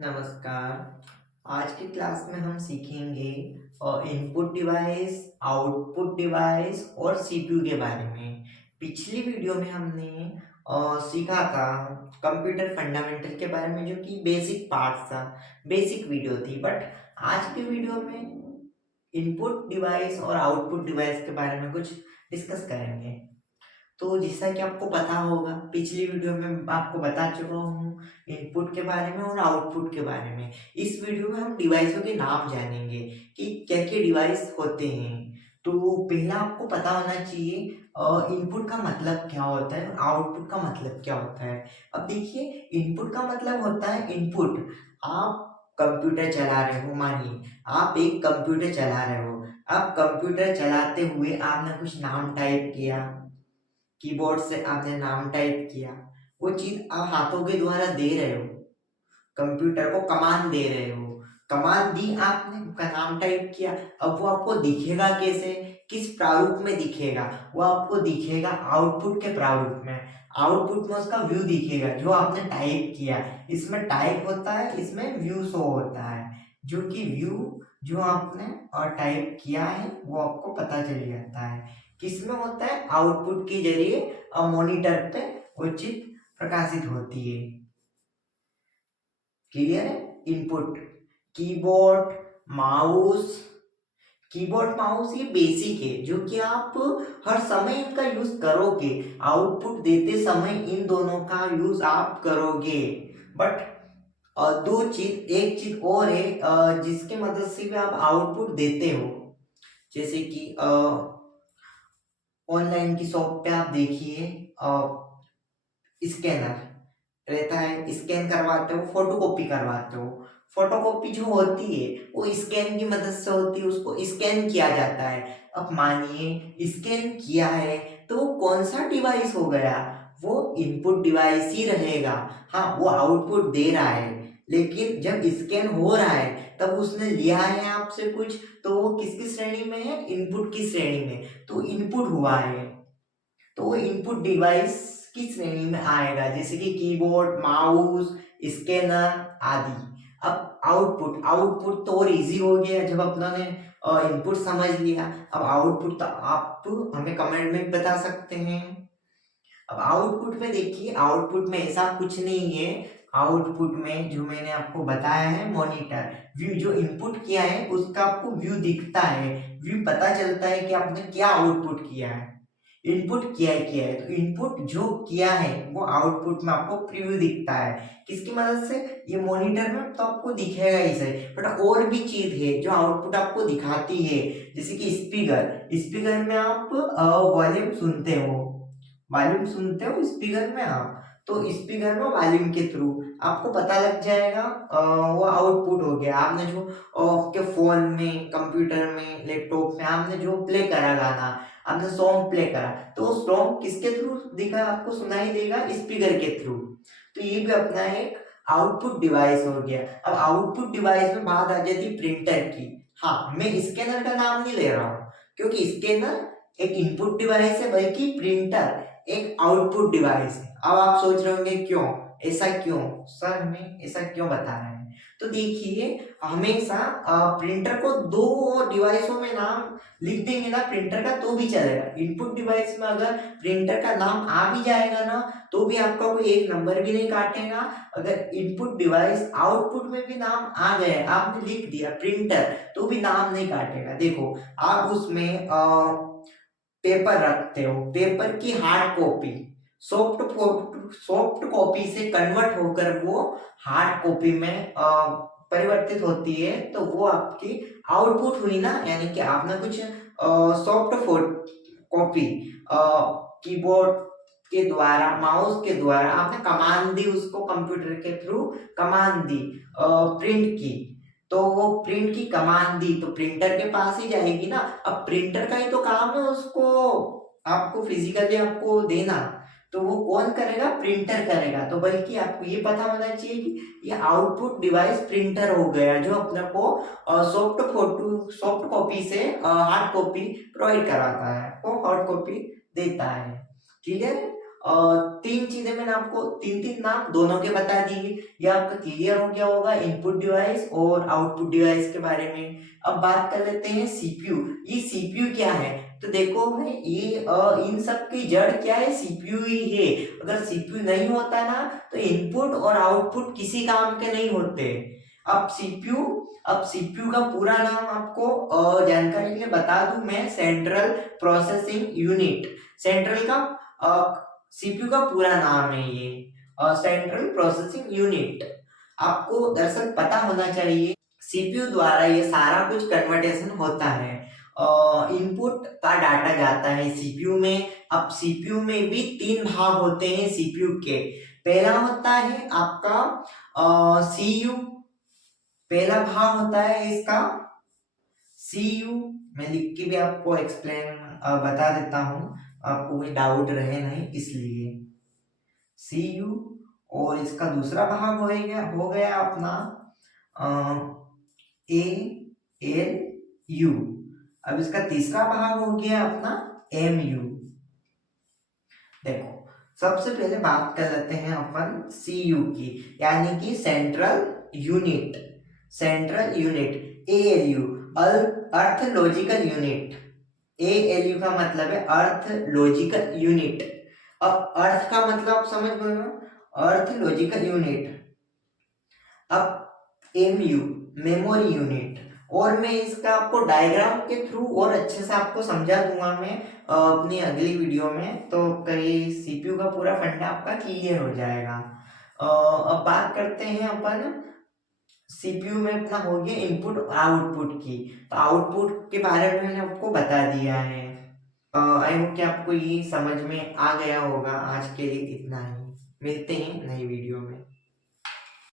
नमस्कार। आज की क्लास में हम सीखेंगे इनपुट डिवाइस, आउटपुट डिवाइस और सीपीयू के बारे में। पिछली वीडियो में हमने सीखा था कंप्यूटर फंडामेंटल के बारे में, जो कि बेसिक पार्ट्स था, बेसिक वीडियो थी। बट आज की वीडियो में इनपुट डिवाइस और आउटपुट डिवाइस के बारे में कुछ डिस्कस करेंगे। तो जैसा कि आपको पता होगा, पिछली वीडियो में आपको बता चुका हूँ इनपुट के बारे में और आउटपुट के बारे में। इस वीडियो में हम डिवाइसों के नाम जानेंगे कि क्या क्या डिवाइस होते हैं। तो पहला आपको पता होना चाहिए इनपुट का मतलब क्या होता है, आउटपुट का मतलब क्या होता है। अब देखिए, इनपुट का मतलब होता है इनपुट। आप कंप्यूटर चला रहे हो, मानिए आप एक कंप्यूटर चला रहे हो। आप कंप्यूटर चलाते हुए आपने कुछ नाम टाइप किया, कीबोर्ड से आपने नाम टाइप किया, वो चीज आप हाथों के द्वारा दे रहे हो, कंप्यूटर को कमांड दे रहे हो। कमांड दी आपने, का नाम टाइप किया। अब वो आपको दिखेगा कैसे, किस प्रारूप में दिखेगा? वो आपको दिखेगा आउटपुट के प्रारूप में। आउटपुट में उसका व्यू दिखेगा जो आपने टाइप किया। इसमें टाइप होता है, इसमें व्यू शो होता है। जो कि व्यू जो आपने और टाइप किया है वो आपको पता चल जाता है। किसमें होता है? आउटपुट के जरिए मॉनिटर पे वो चीज प्रकाशित होती है। क्लियर है? Input keyboard, mouse. Keyboard mouse ये बेसिक है, जो कि आप हर समय इनका यूज करोगे। आउटपुट देते समय इन दोनों का यूज आप करोगे। बट दो चीज, एक चीज और है जिसकी मदद से भी आप आउटपुट देते हो। जैसे कि ऑनलाइन की शॉप पे आप देखिए, स्कैनर रहता है, स्कैन करवाते हो, फोटोकॉपी करवाते हो। फोटोकॉपी जो होती है वो स्कैन की मदद से होती है, उसको स्कैन किया जाता है। अब मानिए स्कैन किया है, तो वो कौन सा डिवाइस हो गया? वो इनपुट डिवाइस ही रहेगा। हाँ, वो आउटपुट दे रहा है, लेकिन जब स्कैन हो रहा है तब उसने लिया है आपसे कुछ, तो वो किसकी श्रेणी में है? इनपुट की श्रेणी में। तो इनपुट हुआ है, तो वो इनपुट डिवाइस की श्रेणी में आएगा, जैसे कि कीबोर्ड, माउस, स्कैनर आदि। अब आउटपुट, आउटपुट तो और इजी हो गया जब अपना ने इनपुट समझ लिया। अब आउटपुट तो आप हमें कमेंट में बता सकते हैं। अब आउटपुट में देखिए, आउटपुट में ऐसा कुछ नहीं है। आउटपुट में जो मैंने आपको बताया है, मॉनिटर व्यू, जो इनपुट किया है उसका आपको व्यू दिखता है। व्यू पता चलता है कि आपने क्या आउटपुट किया है। इनपुट किया है तो इनपुट जो किया है वो आउटपुट में आपको प्रीव्यू दिखता है। किसकी मदद से? ये मॉनिटर में तो आपको दिखेगा ही सही, बट और भी चीज है जो आउटपुट आपको दिखाती है। जैसे कि स्पीकर, स्पीकर में आप वॉल्यूम सुनते हो, वॉल्यूम सुनते हो स्पीकर में आप। तो स्पीकर में वॉल्यूम के थ्रू आपको पता लग जाएगा, वो आउटपुट हो गया। आपने जो आपके फोन में, कंप्यूटर में, लैपटॉप में आपने जो प्ले करा गाना, आपने सॉन्ग प्ले करा, तो वो सॉन्ग किसके थ्रू दिखा? आपको सुनाई देगा स्पीकर के थ्रू। तो ये भी अपना एक आउटपुट डिवाइस हो गया। अब आउटपुट डिवाइस में बात आ जाती प्रिंटर की। हाँ, मैं स्कैनर का नाम नहीं ले रहा हूँ, क्योंकि स्कैनर एक इनपुट डिवाइस है, बल्कि प्रिंटर एक आउटपुट डिवाइस है। अब आप सोच रहे होंगे क्यों, ऐसा क्यों सर, हमें ऐसा क्यों बता रहे हैं? तो देखिए, हमेशा प्रिंटर को दो डिवाइसों में नाम लिख देंगे ना प्रिंटर का, तो भी चलेगा। इनपुट डिवाइस में अगर प्रिंटर का नाम आ भी जाएगा ना, तो भी आपका कोई एक नंबर भी नहीं काटेगा। अगर इनपुट डिवाइस आउटपुट में भी नाम आ गए, आपने लिख दिया प्रिंटर, तो भी नाम नहीं काटेगा। देखो, आप उसमें पेपर रखते हो, पेपर की हार्ड कॉपी सॉफ्ट कॉपी से कन्वर्ट होकर वो हार्ड कॉपी में परिवर्तित होती है, तो वो आपकी आउटपुट हुई ना। यानी कि आपने कुछ सॉफ्ट कॉपी कीबोर्ड के द्वारा, माउस के द्वारा आपने कमांड दी, उसको कंप्यूटर के थ्रू कमांड दी, प्रिंट की। तो वो प्रिंट की कमांड दी तो प्रिंटर के पास ही जाएगी ना। अब प्रिंटर का ही तो काम है उसको, आपको फिजिकली आपको देना, तो वो कौन करेगा? प्रिंटर करेगा। तो बल्कि आपको ये पता होना चाहिए कि ये आउटपुट डिवाइस प्रिंटर हो गया, जो अपने को सॉफ्ट कॉपी से हार्ड कॉपी प्रोवाइड कराता है, वो हार्ड कॉपी देता है। ठीक है? तीन चीजें मैंने आपको तीन तीन नाम दोनों के बता दिए। ये आपका क्लियर हो गया होगा इनपुट डिवाइस और आउटपुट डिवाइस के बारे में। अब बात कर लेते हैं सीपीयू। ये सीपीयू क्या है? तो देखो भाई ये इन सब की जड़ क्या है? सीपीयू ही है। अगर सीपीयू नहीं होता ना तो इनपुट और आउटपुट किसी काम के नहीं होते। अब सीपीयू अब सीपीयू का पूरा नाम आपको जानकारी के लिए बता दूं मैं, सेंट्रल प्रोसेसिंग यूनिट। सेंट्रल का सीपीयू का पूरा नाम है ये, सेंट्रल प्रोसेसिंग यूनिट। आपको दरअसल पता होना चाहिए सीपीयू द्वारा ये सारा कुछ कन्वर्टेशन होता है। इनपुट का डाटा जाता है सीपीयू में। अब सीपीयू में भी तीन भाग होते हैं सीपीयू के। पहला होता है आपका सीयू। पहला भाग होता है इसका सीयू। मैं लिख के भी आपको एक्सप्लेन बता देता हूं, आपको कोई डाउट रहे नहीं इसलिए। सीयू। और इसका दूसरा भाग हो गया अपना ए एल यू। अब इसका तीसरा भाग हो गया अपना एम यू। देखो सबसे पहले बात कर लेते हैं अपन सी यू की, यानी कि central unit. Central unit A L U, earth logical unit. A L U का मतलब है अर्थ लॉजिकल यूनिट। अब अर्थ का मतलब आप समझ गए हो, अर्थ लॉजिकल यूनिट। अब एम यू मेमोरी यूनिट। और मैं इसका आपको डायग्राम के थ्रू और अच्छे से आपको समझा दूंगा मैं अपनी अगली वीडियो में, तो कहीं सीपीयू का पूरा फंडा आपका क्लियर हो जाएगा। अब बात करते हैं अपन सीपीयू में अपना हो गया इनपुट आउटपुट की। तो आउटपुट के बारे में मैंने आपको बता दिया है। आई होप कि आपको ये समझ में आ गया होगा। आज के लिए इतना ही, मिलते हैं नई वीडियो में।